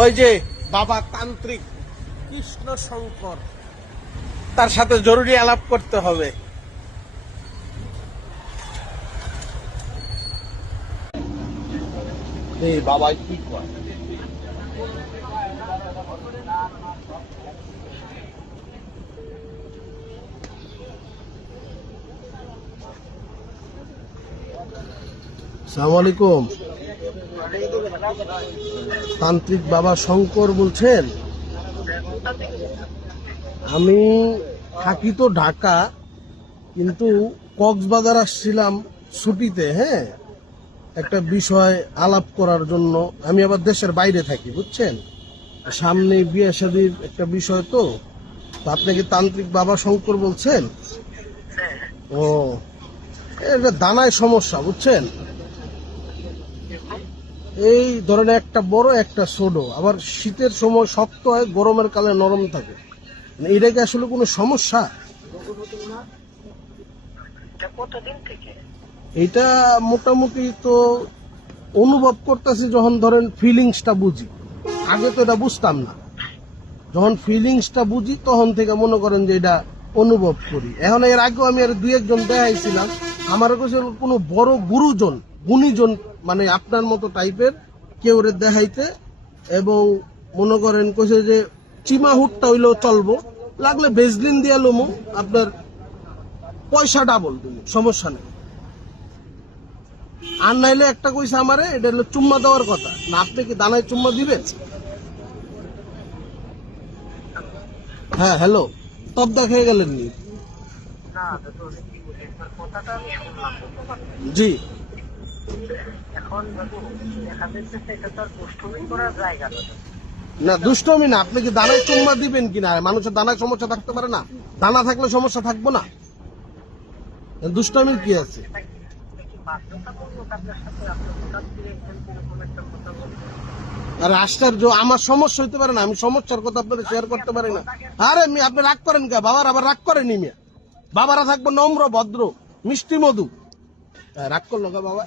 ওই যে বাবা তান্ত্রিক কৃষ্ণ শঙ্কর, তার সাথে জরুরি আলাপ করতে হবে। এই বাবা কি করে? আসসালামু আলাইকুম। তান্ত্রিক বাবা শঙ্কর বলছেন? আমি থাকি তো ঢাকা, কিন্তু কক্সবাজার আসছিলাম ছুটিতে। হ্যাঁ, একটা বিষয় আলাপ করার জন্য। আমি আবার দেশের বাইরে থাকি, বুঝছেন। সামনে বিয়ে শাদীর একটা বিষয় তো আপনি কি তান্ত্রিক বাবা শঙ্কর বলছেন? ও, এটা দানায় সমস্যা, বুঝছেন। এই ধরেন একটা বড় একটা ছোট, আবার শীতের সময় শক্ত হয়, গরমের কালে নরম থাকে। এটা কি আসলে কোনো সমস্যা? এটা মোটামুটি তো অনুভব করতেছি যখন ধরেন ফিলিংসটা বুঝি। আগে তো এটা বুঝতাম না। যখন ফিলিংসটা বুঝি তখন থেকে মনে করেন যে এটা অনুভব করি। এখন এর আগেও আমি আর দুই একজন দেখাইছিলাম, আমার কাছে কোনো বড় গুণীজন মানে আপনার মতো টাইপের কেউ দেখাইতে, এবং মনে করেন কইছে যে চিমাহুটটা হইলেও চলবো, লাগলে বেজলিন দিয়ে লোমো, আপনার পয়সা ডাবল দিন, সমস্যা নেই। আর নাইলে একটা কইছে আমারে, এটা হলো চুম্মা দেওয়ার কথা না। আপনি কি দানায় চুম্মা দিবেন? হ্যাঁ, হ্যালো, তব দেখে গেলেন নি? জি, না দুষ্টমি না। আপনি কি দানায় চুম্মা দিবেন কিনা? মানুষের দানায় সমস্যা থাকতে পারে না? দানা থাকলে সমস্যা থাকবো না? দুষ্টমির কি আছে? আর আশ্চর্য, আমার সমস্যা হইতে পারে না? আমি সমস্যার কথা আপনাদের শেয়ার করতে পারি না? আরে আপনি রাগ করেন কে? বাবার আবার রাগ করেনি মিয়া। বাবারা থাকবো নম্র, ভদ্র, মিষ্টি মধু। রাগ করলো কে বাবা?